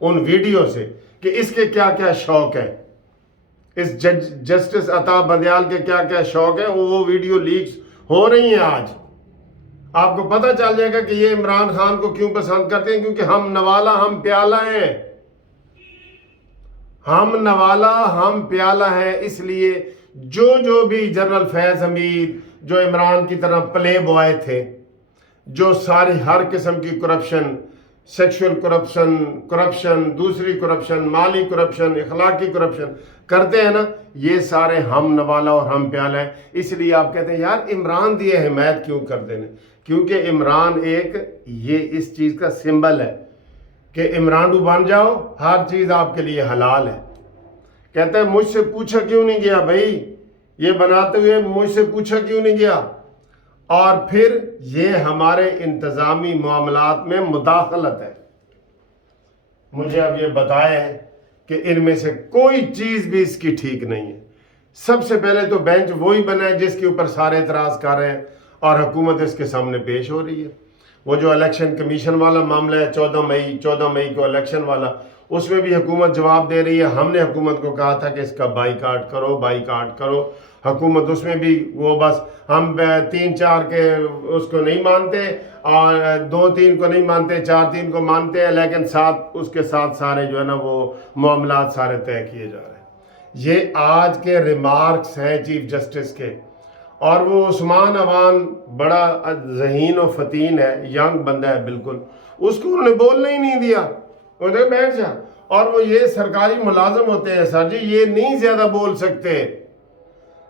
In video سے کہ اس کے کیا کیا شوق ہیں، اس جسٹس عطا بندیال کے کیا کیا شوق ہیں. وہ ویڈیو لیکس ہو رہی ہیں آج. آپ کو پتہ چل جائے گا کہ یہ عمران خان کو کیوں پسند کرتے ہیں، کیونکہ ہم نوالا ہم پیالہ ہیں. ہم نوالا ہم پیالہ ہیں. اس لیے جو بھی جنرل فیض حمید جو عمران کی طرح پلے بوائے تھے، جو ساری ہر قسم کی کرپشن، سیکشل کرپشن، دوسری کرپشن، مالی کرپشن، اخلاقی کرپشن کرتے ہیں نا، یہ سارے ہم نوالا اور ہم پیالہ ہیں. اس لیے آپ کہتے ہیں یار عمران دی حمایت کیوں کر دینے، کیونکہ عمران ایک یہ اس چیز کا سمبل ہے کہ عمرانڈو بن جاؤ، ہر چیز آپ کے لیے حلال ہے. کہتا ہے مجھ سے پوچھا کیوں نہیں گیا بھائی، یہ بناتے ہوئے مجھ سے پوچھا کیوں نہیں گیا. اور پھر یہ ہمارے انتظامی معاملات میں مداخلت ہے. مجھے اب یہ بتائے کہ ان میں سے کوئی چیز بھی اس کی ٹھیک نہیں ہے. سب سے پہلے تو بینچ وہی بنا ہے جس کے اوپر سارے اعتراض کر رہے ہیں اور حکومت اس کے سامنے پیش ہو رہی ہے. وہ جو الیکشن کمیشن والا معاملہ ہے 14 مئی کو الیکشن والا، اس میں بھی حکومت جواب دے رہی ہے. ہم نے حکومت کو کہا تھا کہ اس کا بائیکاٹ کرو. حکومت اس میں بھی وہ بس ہم 3-4 کے اس کو نہیں مانتے اور 2-3 کو نہیں مانتے، 4-3 کو مانتے ہیں، لیکن اس کے ساتھ سارے جو ہے نا وہ معاملات سارے طے کیے جا رہے ہیں. یہ آج کے ریمارکس ہیں چیف جسٹس کے. اور وہ عثمان عوان بڑا ذہین و فتین ہے، ینگ بندہ ہے بالکل، اس کو انہوں نے بولنے ہی نہیں دیا. انہیں بیٹھ جا. اور وہ یہ سرکاری ملازم ہوتے ہیں سر جی، یہ نہیں زیادہ بول سکتے.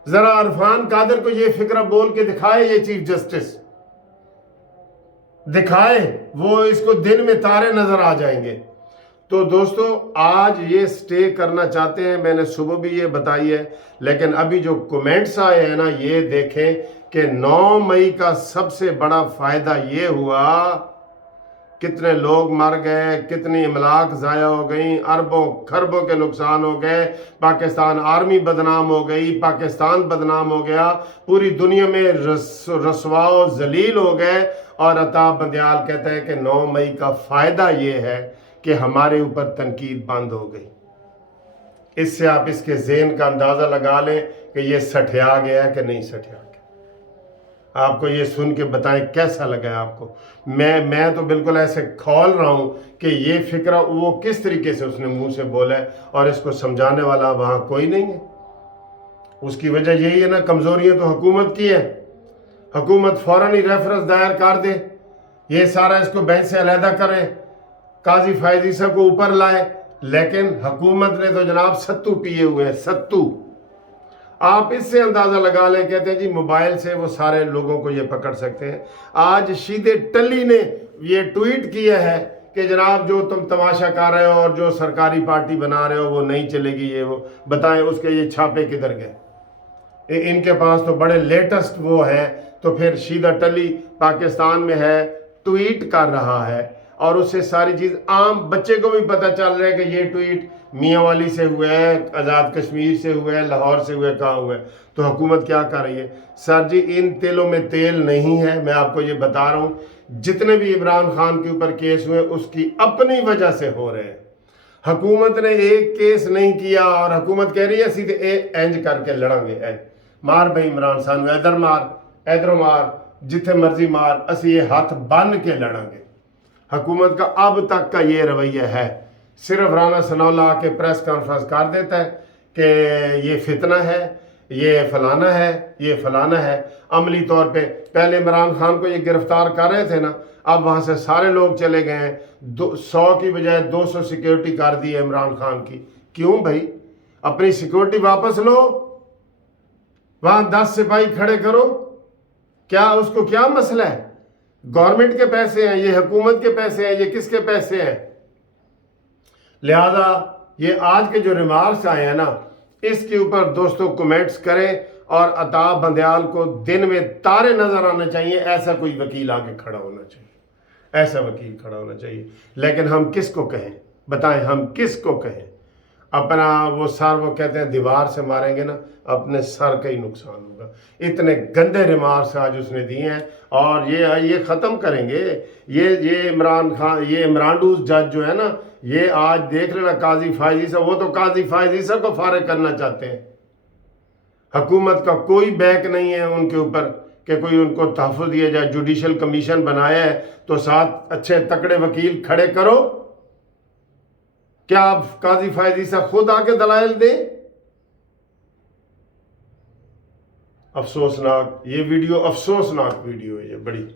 ذرا عرفان قادر کو یہ فکرہ بول کے دکھائے، یہ چیف جسٹس دکھائے، وہ اس کو دن میں تارے نظر آ جائیں گے. تو دوستو آج یہ سٹے کرنا چاہتے ہیں، میں نے صبح بھی یہ بتائی ہے، لیکن ابھی جو کومنٹس آئے ہیں نا، یہ دیکھیں کہ 9 مئی کا سب سے بڑا فائدہ یہ ہوا، کتنے لوگ مر گئے، کتنی املاک ضائع ہو گئیں، اربوں خربوں کے نقصان ہو گئے، پاکستان آرمی بدنام ہو گئی، پاکستان بدنام ہو گیا، پوری دنیا میں رسوا و ذلیل ہو گئے. اور عطا بندیال کہتا ہے کہ 9 مئی کا فائدہ یہ ہے کہ ہمارے اوپر تنقید بند ہو گئی. اس سے آپ اس کے ذہن کا اندازہ لگا لیں کہ یہ سٹھیا گیا کہ نہیں سٹھیا گیا. آپ کو یہ سن کے بتائیں کیسا لگا آپ کو. میں تو بالکل ایسے کھول رہا ہوں کہ یہ فکرہ وہ کس طریقے سے اس نے منہ سے بولا ہے، اور اس کو سمجھانے والا وہاں کوئی نہیں ہے. اس کی وجہ یہی ہے نا، کمزوریاں تو حکومت کی ہیں. حکومت فوراً ہی ریفرنس دائر کر دے، یہ سارا اس کو بینچ سے علیحدہ کرے، قاضی فائز عیسیٰ کو اوپر لائے. لیکن حکومت نے تو جناب ستو پیے ہوئے ہیں، ستو. آپ اس سے اندازہ لگا لیں. کہتے ہیں جی موبائل سے وہ سارے لوگوں کو یہ پکڑ سکتے ہیں. آج شید ٹلی نے یہ ٹویٹ کیا ہے کہ جناب جو تم تماشا کر رہے ہو اور جو سرکاری پارٹی بنا رہے ہو وہ نہیں چلے گی، یہ وہ بتائیں اس کے یہ چھاپے کدھر گئے. ان کے پاس تو بڑے لیٹسٹ وہ ہیں. تو پھر شیدہ ٹلی پاکستان میں ہے، ٹویٹ کر رہا ہے، اور اس سے ساری چیز عام بچے کو بھی پتہ چل رہا ہے کہ یہ ٹویٹ میاں والی سے ہوا ہے، آزاد کشمیر سے ہوا ہے، لاہور سے ہوا ہے، کہاں ہوا ہے. تو حکومت کیا کر رہی ہے؟ سر جی ان تیلوں میں تیل نہیں ہے. میں آپ کو یہ بتا رہا ہوں، جتنے بھی عمران خان کے اوپر کیس ہوئے اس کی اپنی وجہ سے ہو رہے ہیں. حکومت نے ایک کیس نہیں کیا اور حکومت کہہ رہی ہے سیدھے اینج کر کے لڑیں گے. مار بھائی عمران خان ادھر مار، ادھر مار، جتھے مرضی مار، اسی یہ ہاتھ بن کے لڑیں گے. حکومت کا اب تک کا یہ رویہ ہے. صرف رانا ثناءاللہ آ کے پریس کانفرنس کر دیتا ہے کہ یہ فتنہ ہے، یہ فلانا ہے، یہ فلانا ہے. عملی طور پہ پہلے عمران خان کو یہ گرفتار کر رہے تھے نا، اب وہاں سے سارے لوگ چلے گئے ہیں. 100 کی بجائے 200 سیکیورٹی کر دی ہے عمران خان کی. کیوں بھائی؟ اپنی سیکیورٹی واپس لو، وہاں 10 سپاہی کھڑے کرو. کیا اس کو کیا مسئلہ ہے؟ گورنمنٹ کے پیسے ہیں، یہ حکومت کے پیسے ہیں، یہ کس کے پیسے ہیں؟ لہذا یہ آج کے جو ریمارکس آئے ہیں نا، اس کے اوپر دوستوں کومنٹس کریں. اور عطا بندیال کو دن میں تارے نظر آنے چاہیے. ایسا کوئی وکیل آگے کھڑا ہونا چاہیے، ایسا وکیل کھڑا ہونا چاہیے. لیکن ہم کس کو کہیں؟ بتائیں ہم کس کو کہیں؟ اپنا وہ سر، وہ کہتے ہیں دیوار سے ماریں گے نا اپنے سر کا ہی نقصان ہوگا. اتنے گندے ریمارکس آج اس نے دیے ہیں. اور یہ ختم کریں گے. یہ عمران خان، یہ عمرانڈوز جج جو ہے نا، یہ آج دیکھ لینا قاضی فائز عیسیٰ، وہ تو قاضی فائز عیسیٰ کو فارغ کرنا چاہتے ہیں. حکومت کا کوئی بیک نہیں ہے ان کے اوپر کہ کوئی ان کو تحفظ دیا جائے. جوڈیشل کمیشن بنایا ہے تو ساتھ اچھے تکڑے وکیل کھڑے کرو. کیا آپ قاضی فائز عیسیٰ خود آ کے دلائل دیں؟ افسوسناک یہ ویڈیو، افسوسناک ویڈیو ہے یہ بڑی.